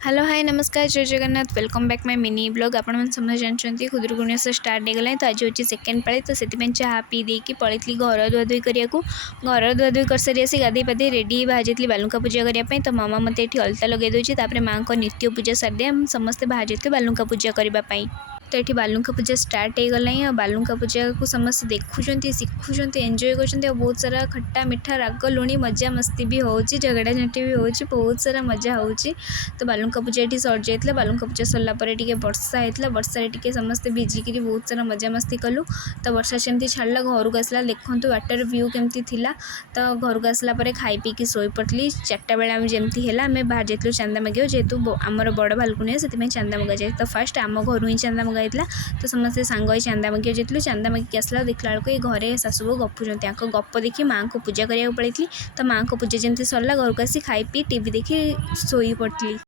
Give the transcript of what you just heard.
Hello hi नमस्कार जय Jagannath welcome back my mini blog आपण समझ जानते खुदुरकुणी स्टार्ट हो गला तो आज हूँ सेकेंड पाली तो से चाह पी देकी पलैली घर धुआधुई करने घर धुआधुई कर सारी आसी गाधे पाधे रेडी बाहर बालुका पूजा करने तो मामा मत ये अलता लगे दूसरी माँ को नित्य पूजा सारी समस्ते बाहर बालुका पूजा करने तो ये बालुका पूजा स्टार्ट हो गला और बालुका पूजा को समस्त देखुं शिखुं एंजॉय कर बहुत सारा खट्टा मिठा राग लुणी मजा मस्ती भी हो झगड़ा झांटी भी हो बहुत सारा मजा हो तो बालुका पूजा ये सर जाइए बालुका पूजा सरलापर टे वर्षा होता वर्षा टे समस्ते भिजिकी बहुत सारा मजा मस्ती कलु तो वर्षा सेमती छाड़ा घर को आसला देखु वाटर व्यू केमती थिला तो घर को आसला खाई पीकी शोई पड़ती 4टा बेले आम जमती है आम बाहर जाइए चांदा मागे जेहेतु आमर बड़ भालकुनी से चांदा मगा जाए तो फास्ट आम घर ही चांदा मगा तो समस्ते सांग चांदा मागे जाइए चांदा मागिक आसला देखला बेलू ये घरे शाशु गपुंट गप देखी माँ को पूजा कराया पड़ी तो माँ को पूजा जमी सरला घर को आसी खाई पी टीवी देखी शोई पड़ी।